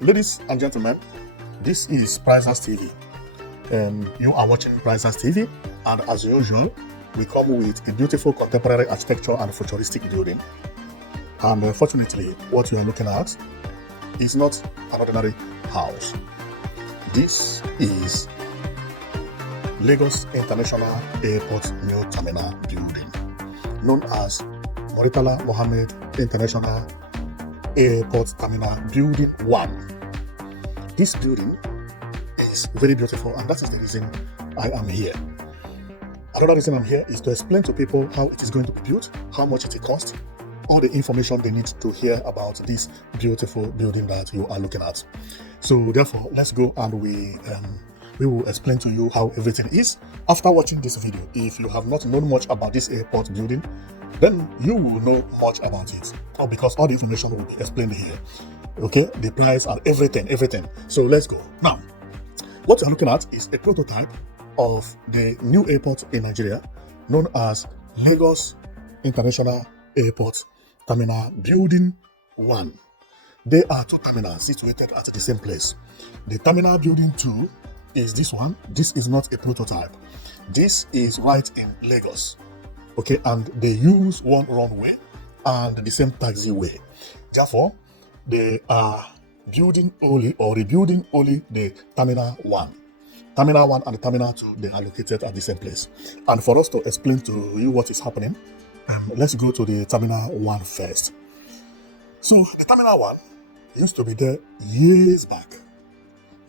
Ladies and gentlemen, this is Prizers TV. You are watching Prizers TV, and as usual, we come with a beautiful contemporary architecture and futuristic building. And fortunately, what you are looking at is not an ordinary house. This is Lagos International Airport New Terminal Building, known as Murtala Muhammed International Airport Terminal Building 1. This building is very beautiful, and that is the reason I am here. Another reason I'm here is to explain to people how it is going to be built, how much it will cost, all the information they need to hear about this beautiful building that you are looking at. So therefore, let's go and we will explain to you how everything is. After watching this video, if you have not known much about this airport building, then you will know much about it, because all the information will be explained here. Okay, the price and everything. So let's go. Now, what you're looking at is a prototype of the new airport in Nigeria, known as Lagos International Airport Terminal Building 1. There are two terminals situated at the same place. The Terminal Building 2 is this one. This is not a prototype. This is right in Lagos. Okay, and they use one runway and the same taxiway. Therefore, they are building only or rebuilding only the Terminal 1. Terminal 1 and the Terminal 2, they are located at the same place. And for us to explain to you what is happening, let's go to the Terminal 1 first. So, the Terminal 1 used to be there years back.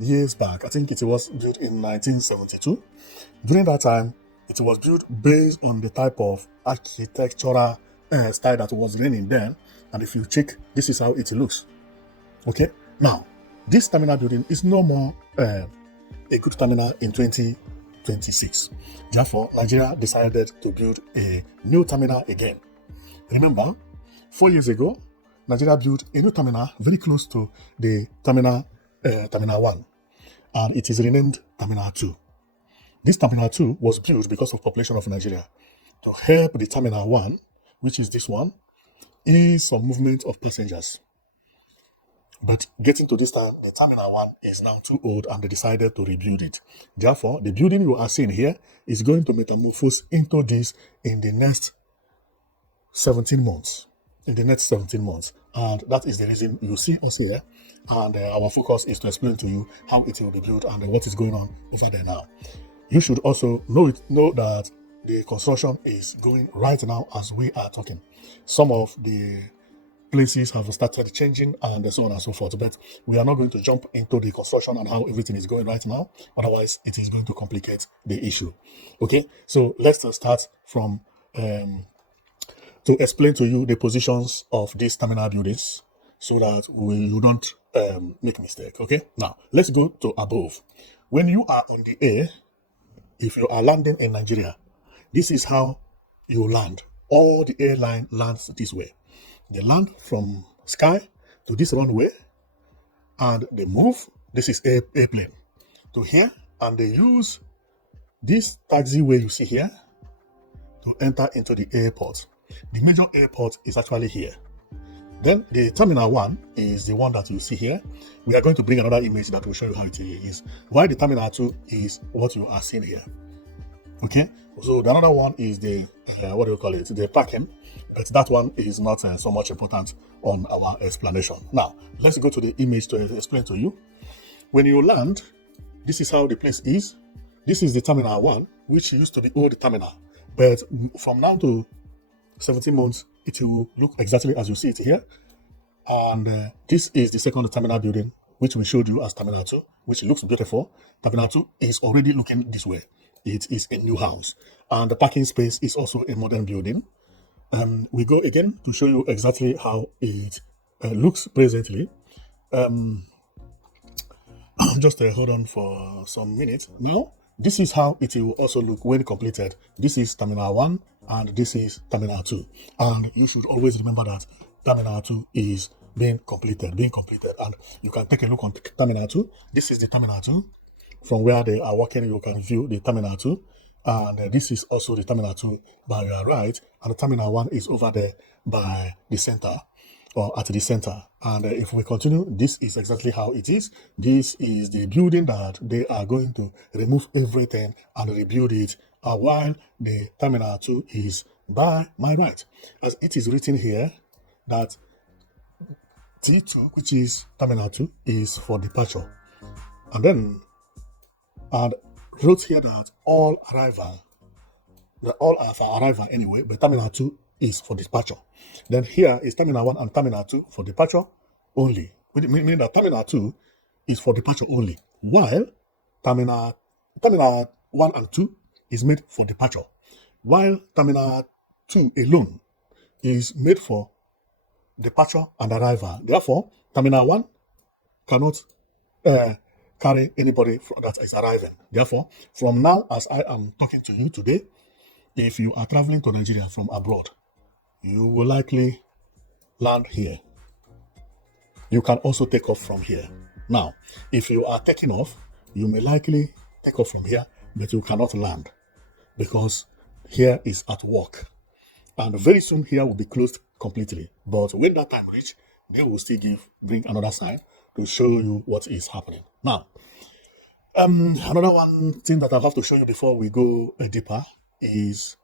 I think it was built in 1972. During that time, it was built based on the type of architectural style that was reigning then. And if you check, this is how it looks. Okay, now this terminal building is no more a good terminal in 2026. Therefore, Nigeria decided to build a new terminal again. Remember, 4 years ago, Nigeria built a new terminal very close to the Terminal 1, and it is renamed Terminal 2. This Terminal 2 was built because of population of Nigeria to help the Terminal 1, which is this one, ease some movement of passengers. But getting to this time, the Terminal 1 is now too old and they decided to rebuild it. Therefore, the building you are seeing here is going to metamorphose into this in the next 17 months. And that is the reason you see us here. And our focus is to explain to you how it will be built and what is going on over there now. You should also know that the construction is going right now as we are talking. Some of the places have started changing and so on and so forth, but we are not going to jump into the construction and how everything is going right now. Otherwise, it is going to complicate the issue. Okay, so let's start from to explain to you the positions of these terminal buildings so that you don't make mistake. Okay, now let's go to above. When you are on the air, if you are landing in Nigeria, this is how you land. All the airline lands this way. They land from sky to this runway and they move. This is airplane to here, and they use this taxiway you see here to enter into the airport. The major airport is actually here. Then the Terminal 1 is the one that you see here. We are going to bring another image that will show you how it is. While the Terminal 2 is what you are seeing here. Okay, so the another one is the the parking, but that one is not so much important on our explanation. Now let's go to the image to explain to you. When you land, this is how the place is. This is the Terminal 1, which used to be old terminal, but from now to 17 months it will look exactly as you see it here. And this is the second terminal building, which we showed you as Terminal 2, which looks beautiful. Terminal 2 is already looking this way. It is a new house, and the parking space is also a modern building. And we go again to show you exactly how it looks presently. Just hold on for some minutes. Now, this is how it will also look when completed. This is Terminal 1 and this is Terminal 2. And you should always remember that Terminal 2 is being completed. And you can take a look on Terminal 2. This is the Terminal 2. From where they are working, you can view the Terminal 2. And this is also the Terminal 2 by your right. And the Terminal 1 is over there by the center. or at the center. And if we continue, this is exactly how it is. This is the building that they are going to remove everything and rebuild it, while the terminal 2 is by my right. As it is written here that T2, which is terminal 2, is for departure. And then I wrote here that all are for arrival anyway, but terminal 2 is for departure. Then here is terminal 1 and terminal 2 for departure only, meaning that terminal 2 is for departure only, while terminal 1 and 2 is made for departure, while terminal 2 alone is made for departure and arrival. Therefore, terminal 1 cannot carry anybody that is arriving. Therefore, from now, as I am talking to you today, if you are traveling to Nigeria from abroad, you will likely land here. You can also take off from here. Now, if you are taking off, you may likely take off from here, but you cannot land because here is at work. And very soon here will be closed completely. But when that time reach, they will still bring another sign to show you what is happening. Now, another one thing that I have to show you before we go deeper is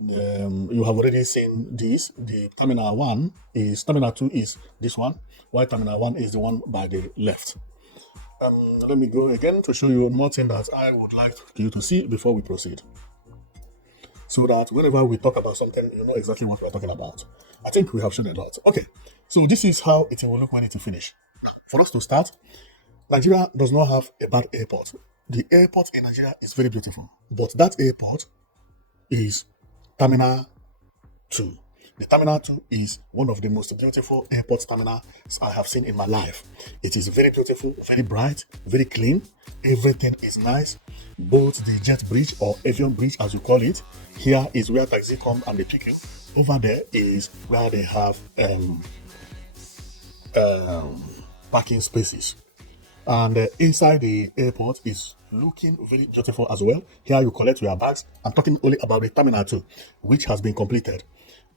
you have already seen this. The terminal 2 is this one, while terminal 1 is the one by the left. Let me go again to show you more thing that I would like you to see before we proceed, so that whenever we talk about something, you know exactly what we're talking about. I think we have shown a lot. Okay, so this is how it will look when it is finished. For us to start, Nigeria does not have a bad airport. The airport in Nigeria is very beautiful, but that airport is Terminal 2. The Terminal 2 is one of the most beautiful airport terminals I have seen in my life. It is very beautiful, very bright, very clean. Everything is nice. Both the jet bridge or avion bridge, as you call it, here is where taxi come and they pick you. Over there is where they have parking spaces. And inside the airport is looking very beautiful as well. Here you collect your bags. I'm talking only about the Terminal 2, which has been completed.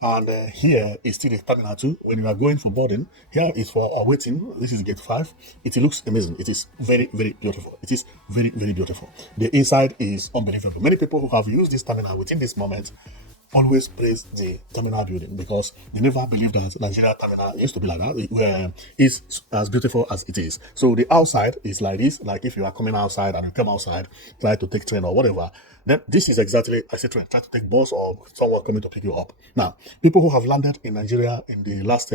And here is still the Terminal 2. When you are going for boarding, here is for waiting. This is gate 5. It looks amazing. It is very, very beautiful. It is very, very beautiful. The inside is unbelievable. Many people who have used this terminal within this moment always praise the terminal building because they never believed that Nigeria terminal used to be like that, where it's as beautiful as it is. So the outside is like this, like if you are coming outside and you come outside, try to take train or whatever, then this is exactly, I say train, try to take bus or someone coming to pick you up. Now, people who have landed in Nigeria in the last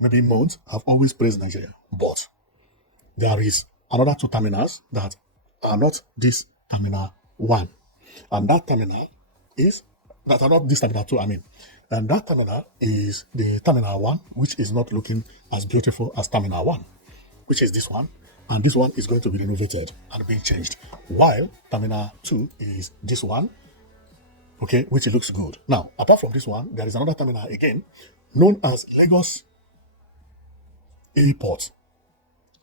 maybe month have always praised Nigeria, but there is another 2 terminals that are not this terminal 1, and that terminal is that are not this terminal 2, I mean. And that terminal is the terminal 1, which is not looking as beautiful as terminal 1, which is this one. And this one is going to be renovated and being changed. While terminal 2 is this one, okay, which looks good. Now, apart from this one, there is another terminal again, known as Lagos Airport.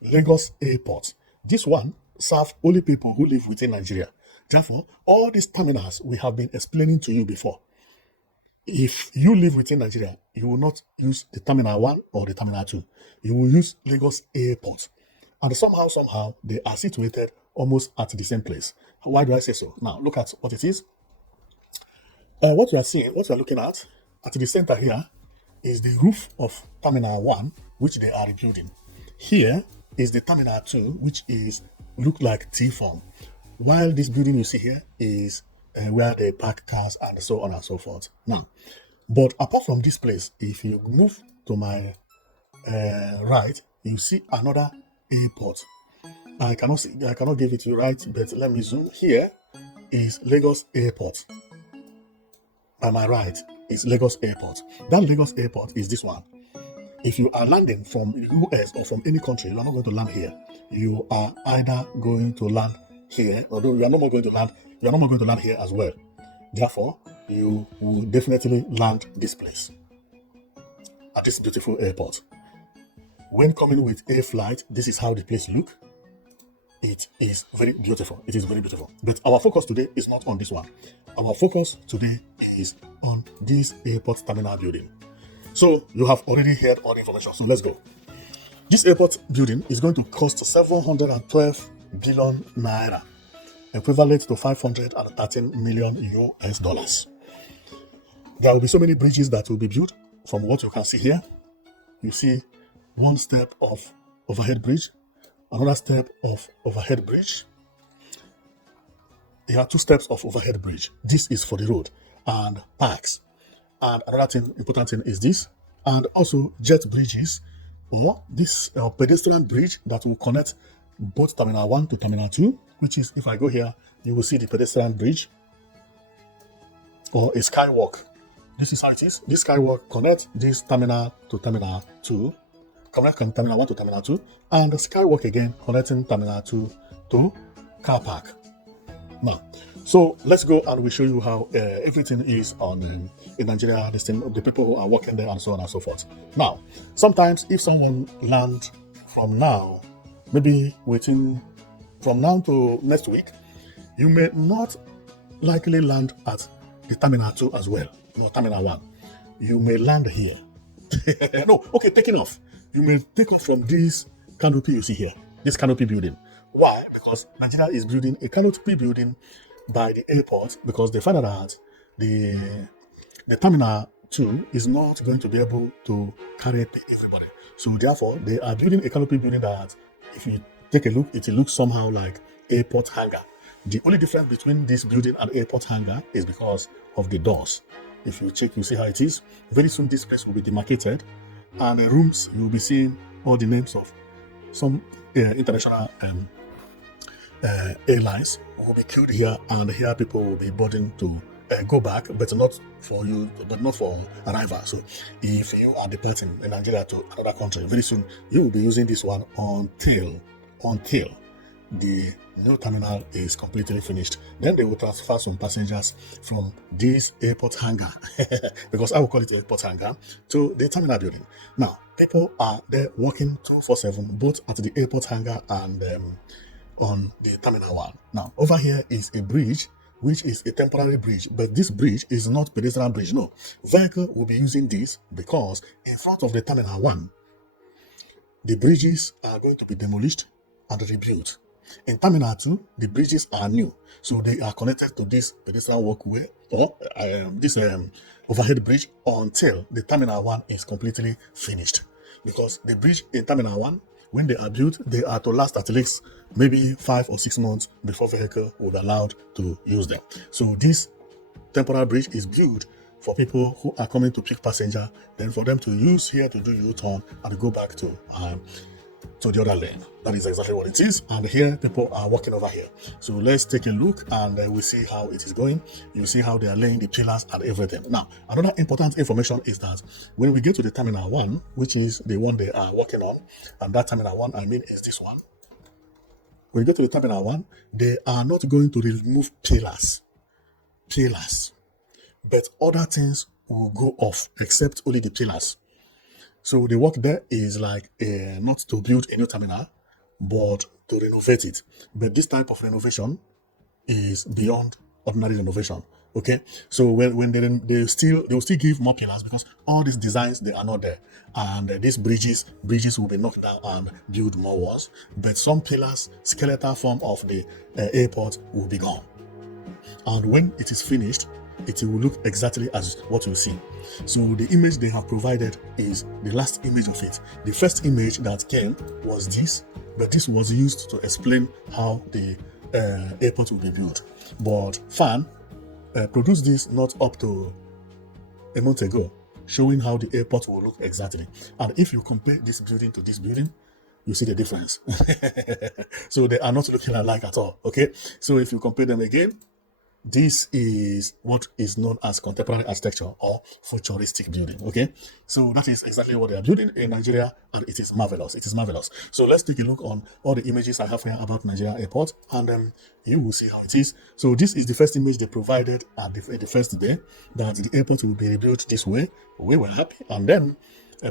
Lagos Airport. This one serves only people who live within Nigeria. Therefore, all these terminals we have been explaining to you before. If you live within Nigeria, you will not use the Terminal 1 or the Terminal 2. You will use Lagos Airport. And somehow, they are situated almost at the same place. Why do I say so? Now, look at what it is. What you are seeing, what you are looking at the center here, is the roof of Terminal 1, which they are rebuilding. Here is the Terminal 2, which look like T-form. While this building you see here is where they park cars and so on and so forth. Now, but apart from this place, if you move to my right, you see another airport. I cannot give it to you right, but let me zoom. Here is Lagos Airport. By my right is Lagos Airport. That Lagos Airport is this one. If you are landing from US or from any country, you are not going to land here. You are either going to land here, although you are not more going to land. You are not more going to land here as well. Therefore, you will definitely land this place at this beautiful airport. When coming with air flight, this is how the place look. It is very beautiful. It is very beautiful. But our focus today is not on this one. Our focus today is on this airport terminal building. So you have already heard all the information. So let's go. This airport building is going to cost 712 billion naira, equivalent to 513 million US dollars. There will be so many bridges that will be built. From what you can see here, you see one step of overhead bridge, another step of overhead bridge. There are 2 steps of overhead bridge. This is for the road and parks. And another important thing is this, and also jet bridges, or this pedestrian bridge that will connect both Terminal 1 to Terminal 2, which is, if I go here, you will see the pedestrian bridge, or a skywalk. This is how it is. This skywalk connects this terminal to Terminal 2, connecting Terminal 1 to Terminal 2, and the skywalk again connecting Terminal 2 to car park. Now, so let's go and we'll show you how everything is on in Nigeria, the people who are working there and so on and so forth. Now, sometimes if someone lands from now, maybe waiting from now to next week, you may not likely land at the Terminal 2 as well, Terminal 1. You may land here. No, okay, taking off. You may take off from this canopy you see here, this canopy building. Why? Because Nigeria is building a canopy building by the airport, because they find out that the Terminal 2 is not going to be able to carry everybody. So therefore, they are building a canopy building that, if you take a look, it looks somehow like airport hangar. The only difference between this building and airport hangar is because of the doors. If you check, you see how it is. Very soon this place will be demarcated, and the rooms, you will be seeing all the names of some international airlines will be queued here, and here people will be boarding to go back, but not for arrival. So if you are departing in Nigeria to another country, very soon you will be using this one until the new terminal is completely finished. Then they will transfer some passengers from this airport hangar, because I will call it airport hangar, to the terminal building. Now, people are there working 24/7, both at the airport hangar and on the Terminal 1. Now, over here is a bridge, which is a temporary bridge, but this bridge is not pedestrian bridge. No, vehicle will be using this because in front of the Terminal 1, the bridges are going to be demolished and rebuilt. In Terminal 2, the bridges are new, so they are connected to this pedestrian walkway, or this overhead bridge, until the Terminal 1 is completely finished. Because the bridge in Terminal 1, when they are built, they are to last at least maybe 5 or 6 months before vehicle will be allowed to use them. So this temporary bridge is built for people who are coming to pick passenger, then for them to use here to do U-turn and go back to the other lane. That is exactly what it is. And here people are walking over here. So let's take a look and we'll see how it is going. You see how they are laying the pillars and everything. Now, another important information is that when we get to the Terminal 1, which is the one they are working on, and that Terminal 1, I mean, is this one. When you get to the Terminal 1, they are not going to remove pillars, but other things will go off except only the pillars. So the work there is like not to build a new terminal, but to renovate it. But this type of renovation is beyond ordinary renovation. Okay, so when they will still give more pillars, because all these designs, they are not there, and these bridges will be knocked down and build more walls. But some pillars, skeletal form of the airport will be gone, and when it is finished, it will look exactly as what you see. So the image they have provided is the last image of it. The first image that came was this, but this was used to explain how the airport will be built. But FAN produced this not up to a month ago, showing how the airport will look exactly. And if you compare this building to this building, you see the difference. So they are not looking alike at all. Okay, so if you compare them again, this is what is known as contemporary architecture or futuristic building. Okay, so that is exactly what they are building in Nigeria, and it is marvelous. It is marvelous. So let's take a look on all the images I have here about Nigeria airport, and you will see how it is. So this is the first image they provided at the first day, that the airport will be rebuilt this way. We were happy, and then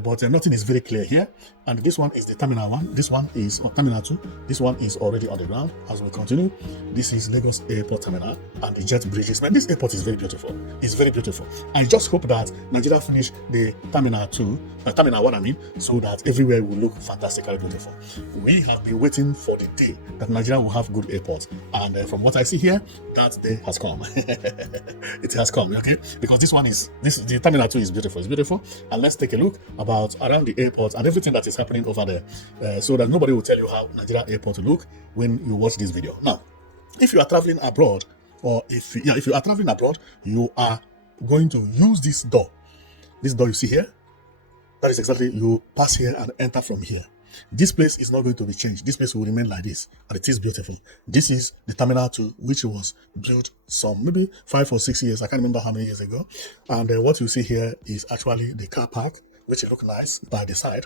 but nothing is very clear here. And this one is the Terminal 1, this one is Terminal 2, this one is already on the ground. As we continue, this is Lagos Airport Terminal and the jet bridges. Man, this airport is very beautiful. It's very beautiful. I just hope that Nigeria finish the Terminal 2, Terminal 1 I mean, so that everywhere will look fantastically beautiful. We have been waiting for the day that Nigeria will have good airports, and from what I see here, that day has come. It has come, okay? Because the Terminal 2 is beautiful. It's beautiful. And let's take a look about around the airport and everything that is happening over there, so that nobody will tell you how Nigeria airport will look when you watch this video. Now, if you are traveling abroad, or if you are traveling abroad, you are going to use this door. This door you see here, that is exactly, you pass here and enter from here. This place is not going to be changed. This place will remain like this, and it is beautiful. This is the Terminal 2, which was built some maybe 5 or 6 years, I can't remember how many years ago. And what you see here is actually the car park, which look nice by the side.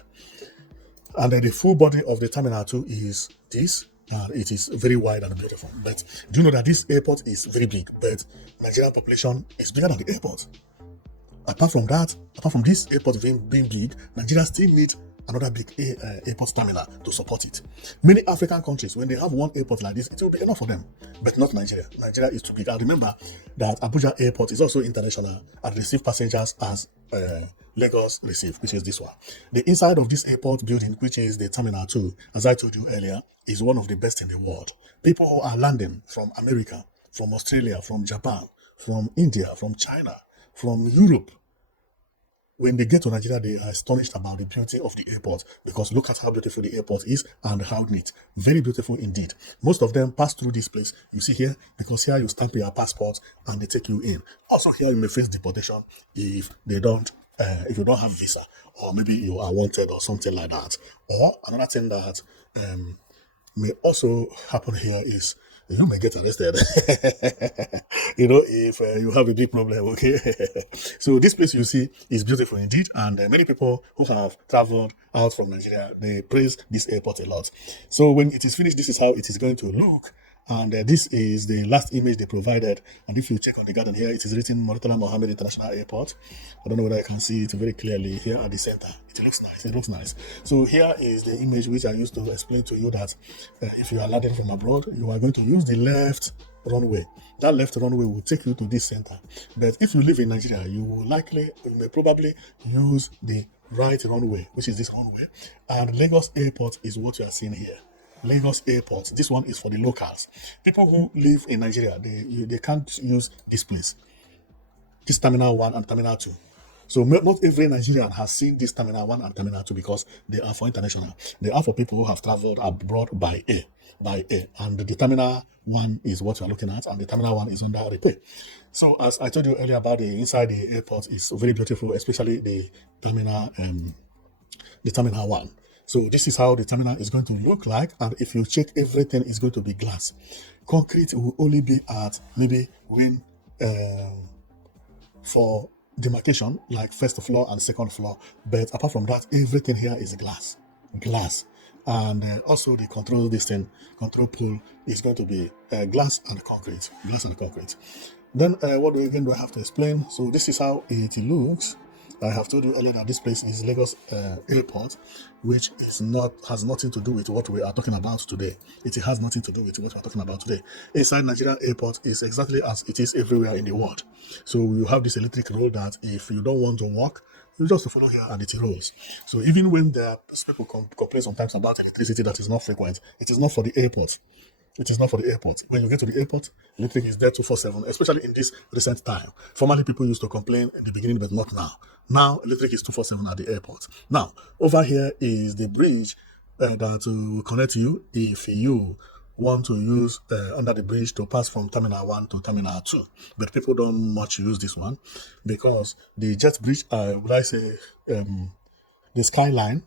And then the full body of the Terminal 2 is this, and it is very wide and beautiful. But do you know that this airport is very big, but Nigerian population is bigger than the airport? Apart from that, apart from this airport being big, Nigeria still needs another big airport terminal to support it. Many African countries, when they have one airport like this, it will be enough for them, but not Nigeria. Nigeria is too big. I remember that Abuja airport is also international and receive passengers as Lagos receive, which is this one. The inside of this airport building, which is the Terminal 2, as I told you earlier, is one of the best in the world. People who are landing from America, from Australia, from Japan, from India, from China, from Europe, when they get to Nigeria, they are astonished about the beauty of the airport, because look at how beautiful the airport is and how neat. Very beautiful indeed. Most of them pass through this place, you see here, because here you stamp your passport and they take you in. Also here you may face deportation if you don't have visa, or maybe you are wanted or something like that. Or another thing that may also happen here is you may get arrested. If you have a big problem, okay? So this place you see is beautiful indeed, and many people who have traveled out from Nigeria, they praise this airport a lot. So when it is finished, this is how it is going to look. And this is the last image they provided. And if you check on the garden here, it is written Murtala Muhammed International Airport. I don't know whether I can see it very clearly here at the center. It looks nice. It looks nice. So here is the image which I used to explain to you that if you are landing from abroad, you are going to use the left runway. That left runway will take you to this center. But if you live in Nigeria, you may probably use the right runway, which is this runway. And Lagos Airport is what you are seeing here. Lagos Airport. This one is for the locals. People who live in Nigeria, they can't use this place. This Terminal 1 and Terminal 2. So not every Nigerian has seen this Terminal 1 and Terminal 2 because they are for international. They are for people who have traveled abroad by air. And the Terminal 1 is what you are looking at, and the Terminal 1 is under repair. So as I told you earlier about the inside the airport is very beautiful, especially the Terminal 1. So this is how the terminal is going to look like, and if you check, everything is going to be glass. Concrete will only be at maybe when for demarcation, like first floor and second floor. But apart from that, everything here is glass. And also the control pool is going to be glass and concrete. Then what again do I have to explain? So this is how it looks. I have told you earlier that this place is Lagos Airport, which has nothing to do with what we are talking about today. It has nothing to do with what we are talking about today. Inside Nigeria Airport is exactly as it is everywhere in the world. So you have this electric roll that if you don't want to walk, you just follow here and it rolls. So even when there are people complain sometimes about electricity that is not frequent, it is not for the airport. When you get to the airport, electric is there 24/7, especially in this recent time. Formerly, people used to complain in the beginning, but not now. Now, electric is 24/7 at the airport. Now, over here is the bridge that will connect you if you want to use under the bridge to pass from Terminal 1 to Terminal 2. But people don't much use this one because the jet bridge, the skyline,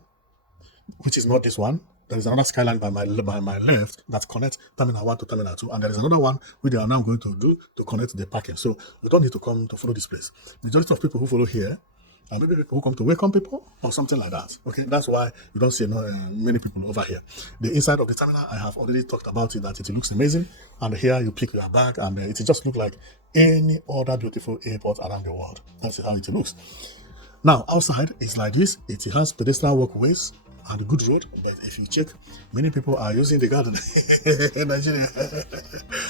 which is not this one. There is another skyline by my left that connects Terminal 1 to Terminal 2, and there is another one which they are now going to do to connect the parking. So you don't need to come to follow this place. Majority of people who follow here are maybe people who come to welcome people or something like that. Okay, that's why you don't see many people over here. The inside of the terminal, I have already talked about it, that it looks amazing. And here you pick your bag, and it just looks like any other beautiful airport around the world. That's how it looks. Now, outside is like this. It has pedestrian walkways. and a good road. But if you check, many people are using the garden in Nigeria.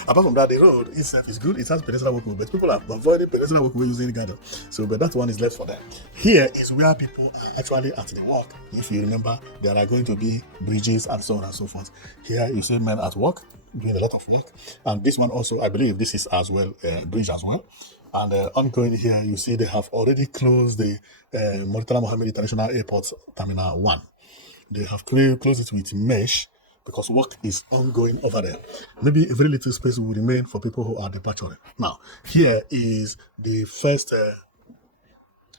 Apart from that, the road itself is good. It has pedestrian walkway, but people are avoiding pedestrian walkway using the garden. So, but that one is left for them. Here is where people are actually at the work. If you remember, there are going to be bridges and so on and so forth. Here you see men at work doing a lot of work, and this one also, I believe, this is as well bridge as well. And ongoing here, you see they have already closed the Murtala Muhammed International Airport Terminal 1. They have closed it with mesh because work is ongoing over there. Maybe a very little space will remain for people who are departing. Now, here is the first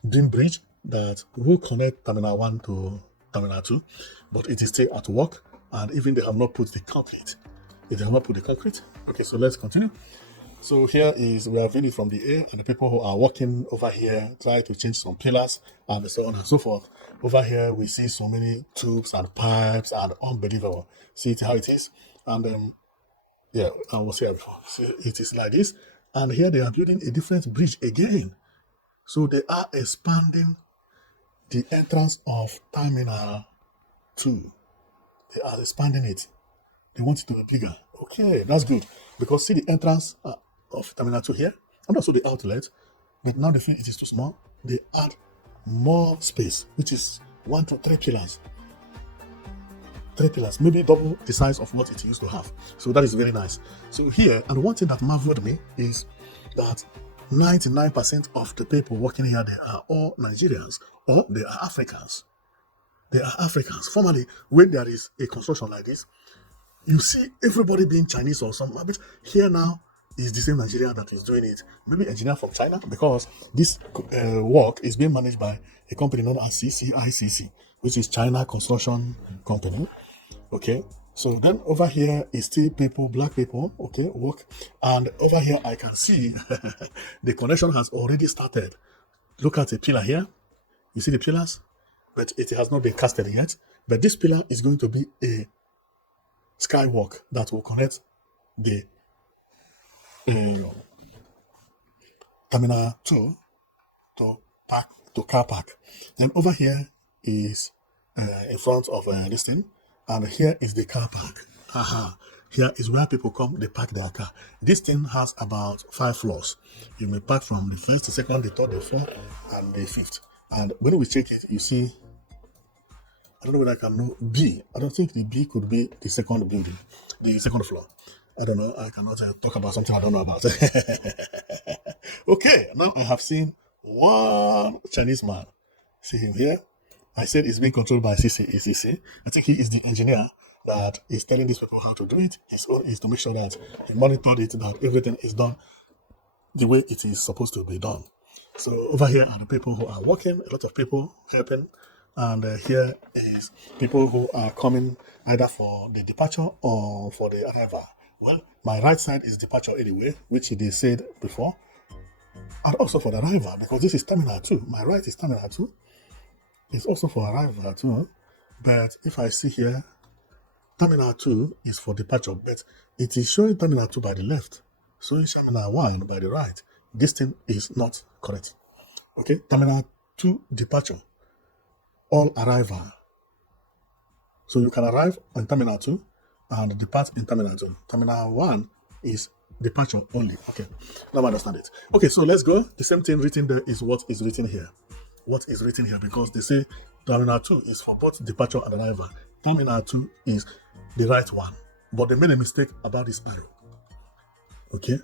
beam bridge that will connect Terminal 1 to Terminal 2, but it is still at work, and even they have not put the concrete. They have not put the concrete. Okay, so let's continue. So here is, we are viewing it from the air, and the people who are working over here try to change some pillars and so on and so forth. Over here, we see so many tubes and pipes and unbelievable. See it, how it is? And yeah, I was here before. See, it is like this. And here they are building a different bridge again. So they are expanding the entrance of Terminal 2. They are expanding it. They want it to be bigger. Okay, that's good. Because see the entrance of Terminal 2 here, and also the outlet, but now they feel it is too small. They add more space, which is 1 to 3 pillars. 3 pillars, maybe double the size of what it used to have. So that is very nice. So here, and one thing that marveled me is that 99% of the people working here, they are all Nigerians or they are Africans. They are Africans. Formerly, when there is a construction like this, you see everybody being Chinese or something. But here now is the same Nigeria that is doing it. Maybe engineer from China, because this work is being managed by a company known as CCICC, which is China Construction Company. Okay, so then over here is still people, black people, okay, work. And over here I can see the connection has already started. Look at the pillar here. You see the pillars? But it has not been casted yet. But this pillar is going to be a skywalk that will connect the Terminal 2 to car park. And over here is in front of this thing, and here is the car park. Here is where people come, they park their car. This thing has about 5 floors. You may park from the first, the second, the third, the fourth, and the fifth. And when we check it, you see, I don't know whether I can know B. I don't think the B could be the second building, the second floor. I don't know. I cannot talk about something I don't know about. Okay, now I have seen one Chinese man. See him here? I said it's being controlled by CCACC. I think he is the engineer that is telling these people how to do it. His own is to make sure that he monitored it, that everything is done the way it is supposed to be done. So over here are the people who are working, a lot of people helping. And here is people who are coming either for the departure or for the arrival. Well, my right side is departure anyway, which they said before. And also for the arrival, because this is Terminal 2. My right is Terminal 2. It's also for arrival too. But if I see here, Terminal 2 is for departure, but it is showing Terminal 2 by the left, showing Terminal 1 by the right. This thing is not correct. Okay, Terminal 2 departure, all arrival. So you can arrive on Terminal 2 and depart in Terminal 2. Terminal 1 is departure only. Okay, now I understand it. Okay, so let's go. The same thing written there is what is written here. What is written here, because they say Terminal 2 is for both departure and arrival. Terminal 2 is the right one, but they made a mistake about this arrow. Okay,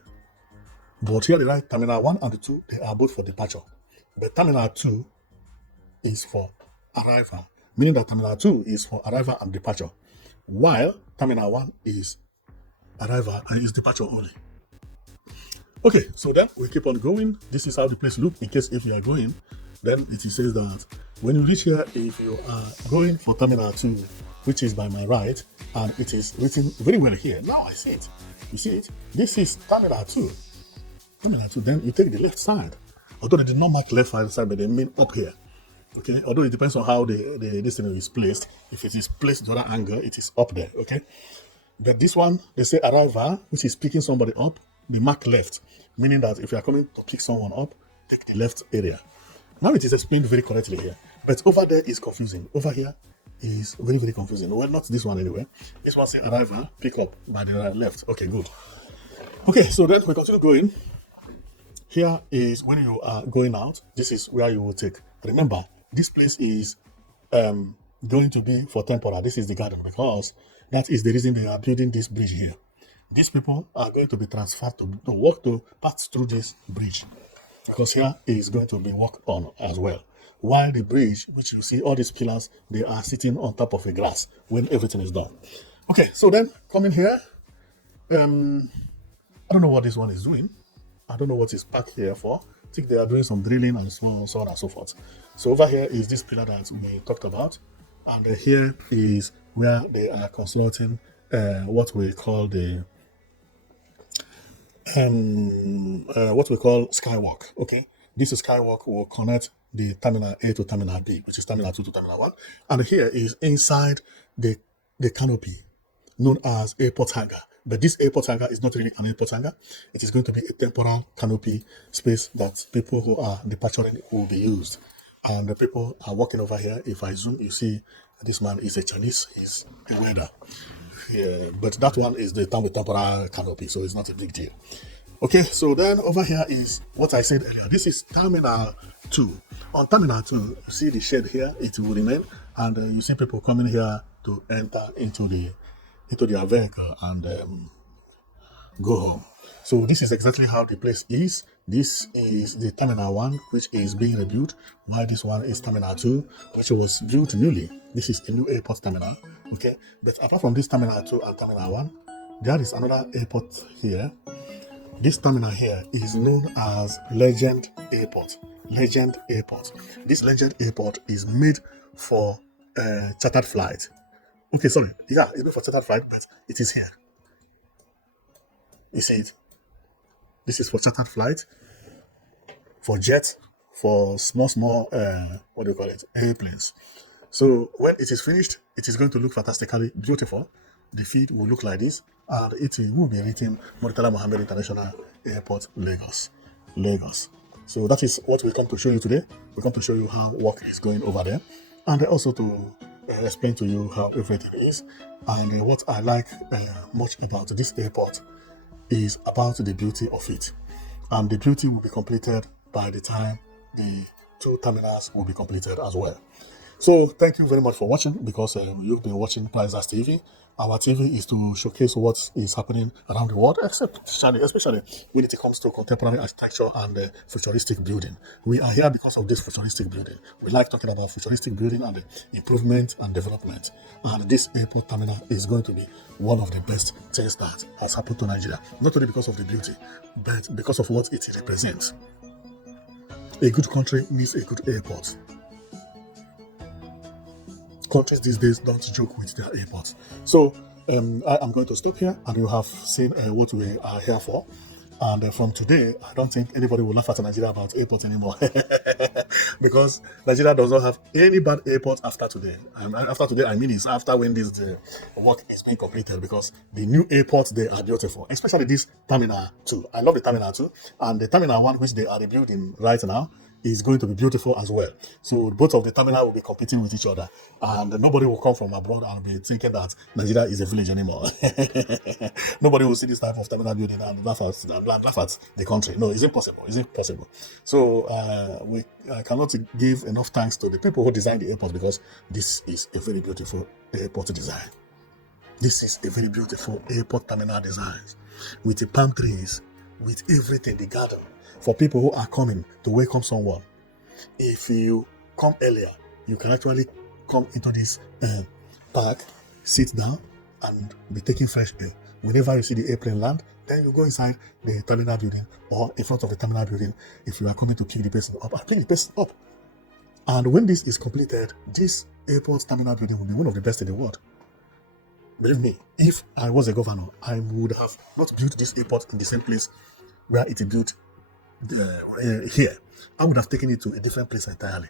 but here they write Terminal 1 and 2, they are both for departure, but Terminal 2 is for arrival, meaning that Terminal 2 is for arrival and departure, while Terminal 1 is arrival and is departure only. Okay, so then we keep on going. This is how the place looks in case if you are going. Then it says that when you reach here, if you are going for Terminal 2, which is by my right, and it is written very well here. Now I see it. You see it? This is Terminal 2. Terminal 2, then you take the left side. Although they did not mark left side, but they mean up here. Okay, although it depends on how this thing is placed. If it is placed the other angle, it is up there. Okay, but this one, they say arrival, which is picking somebody up, they mark left, meaning that if you are coming to pick someone up, take the left area. Now it is explained very correctly here, but over there is confusing. Over here is very, very confusing. Well, not this one anyway. This one says arrival, pick up by the right, left. Okay, good. Okay, so then we continue going. Here is when you are going out. This is where you will take. Remember, this place is going to be for temporary. This is the garden because that is the reason they are building this bridge here. These people are going to be transferred to walk to pass through this bridge because here is going to be worked on as well. While the bridge, which you see all these pillars, they are sitting on top of a grass when everything is done. Okay, so then coming here, I don't know what this one is doing. I don't know what is parked here for. I think they are doing some drilling and so on and so forth. So over here is this pillar that we talked about. And here is where they are constructing what we call the skywalk. Okay, this skywalk will connect the terminal A to terminal B, which is terminal 2 to terminal 1. And here is inside the canopy known as airport hangar. But this airport hangar is not really an airport hangar. It is going to be a temporal canopy space that people who are departing will be used. And the people are walking over here. If I zoom, you see this man is a Chinese. He's a welder. Yeah, but that one is the temporal canopy, so it's not a big deal. Okay, so then over here is what I said earlier. This is terminal 2. On terminal 2, you see the shed here. It will remain, and you see people coming here to enter into their vehicle and go home. So this is exactly how the place is. This is the terminal 1, which is being rebuilt, while this one is terminal 2, which was built newly. This is a new airport terminal. Okay, but apart from this terminal 2 and terminal 1, there is another airport here. This terminal here is known as Legend Airport. Legend Airport. This Legend Airport is made for chartered flight. Okay, sorry. Yeah, it's made for chartered flight, but it is here. You see it? This is for chartered flight, for jet, for small, what do you call it? Airplanes. So when it is finished, it is going to look fantastically beautiful. The feed will look like this, and it will be written Murtala Muhammed International Airport, Lagos. So that is what we come to show you today. We come to show you how work is going over there, and also to explain to you how everything is. And what I like much about this airport is about the beauty of it. And the beauty will be completed by the time the 2 terminals will be completed as well. So thank you very much for watching, because you've been watching Prices TV. Our TV is to showcase what is happening around the world, especially when it comes to contemporary architecture and futuristic building. We are here because of this futuristic building. We like talking about futuristic building and improvement and development. And this airport terminal is going to be one of the best things that has happened to Nigeria. Not only because of the beauty, but because of what it represents. A good country needs a good airport. Countries these days don't joke with their airports. So I am going to stop here, and you have seen what we are here for. And from today, I don't think anybody will laugh at Nigeria about airports anymore. Because Nigeria does not have any bad airport after today. And after today, I mean it's after when this work is being completed, because the new airports, they are beautiful. Especially this Terminal 2. I love the Terminal 2. And the Terminal 1, which they are rebuilding right now, is going to be beautiful as well. So both of the terminal will be competing with each other, and nobody will come from abroad and be thinking that Nigeria is a village anymore. Nobody will see this type of terminal building and laugh at the country. No, it's impossible. It's impossible. So I cannot give enough thanks to the people who designed the airport, because this is a very beautiful airport design. This is a very beautiful airport terminal design, with the palm trees, with everything, the garden, for people who are coming to welcome someone. If you come earlier, you can actually come into this park, sit down, and be taking fresh air. Whenever you see the airplane land, then you go inside the terminal building or in front of the terminal building if you are coming to pick the person up, and pick the person up. And when this is completed, this airport terminal building will be one of the best in the world. Believe me, if I was a governor, I would have not built this airport in the same place where it is built here. I would have taken it to a different place entirely.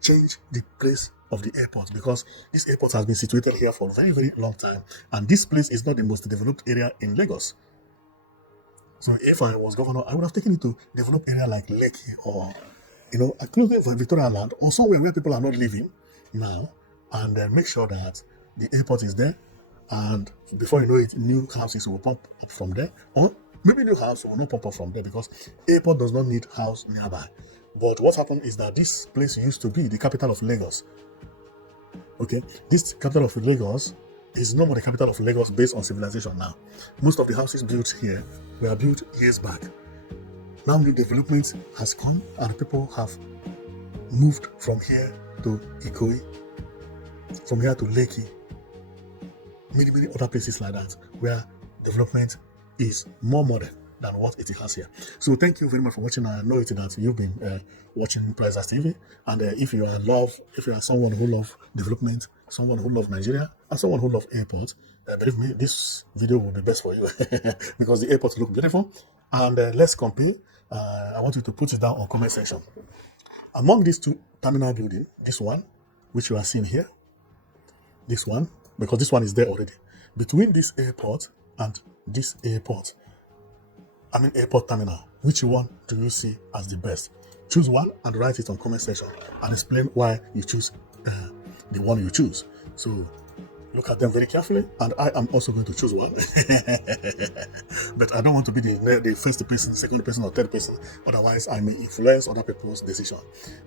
Change the place of the airport, because this airport has been situated here for a very, very long time, and this place is not the most developed area in Lagos. So if I was governor, I would have taken it to developed area like Lake, or close to Victoria Land, or somewhere where people are not living now, and then make sure that the airport is there. And before you know it, new houses will pop up from there, or maybe new house will not pop up from there because airport does not need house nearby. But what happened is that this place used to be the capital of Lagos. Okay, this capital of Lagos is no more the capital of Lagos based on civilization now. Most of the houses built here were built years back. Now new development has come and people have moved from here to Ikoyi, from here to Lekki, many other places like that where development is more modern than what it has here. So thank you very much for watching. I know it that you've been watching Prices TV, and if you are someone who loves development, someone who loves Nigeria, and someone who loves airports, believe me, this video will be best for you because the airports look beautiful. And let's compare. I want you to put it down on comment section. Among these two terminal buildings, this one, which you are seeing here, this one, because this one is there already, between this airport and this airport, airport terminal, which one do you see as the best? Choose one and write it on comment section and explain why you choose the one you choose. So look at them very carefully, and I am also going to choose one. But I don't want to be the first person, second person, or third person. Otherwise, I may influence other people's decision.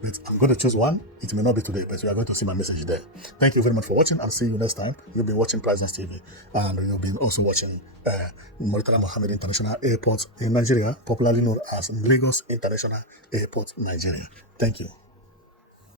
But I'm going to choose one. It may not be today, but you are going to see my message there. Thank you very much for watching, and see you next time. You'll be watching Prices TV, and you'll be also watching Murtala Muhammed International Airport in Nigeria, popularly known as Lagos International Airport, Nigeria. Thank you.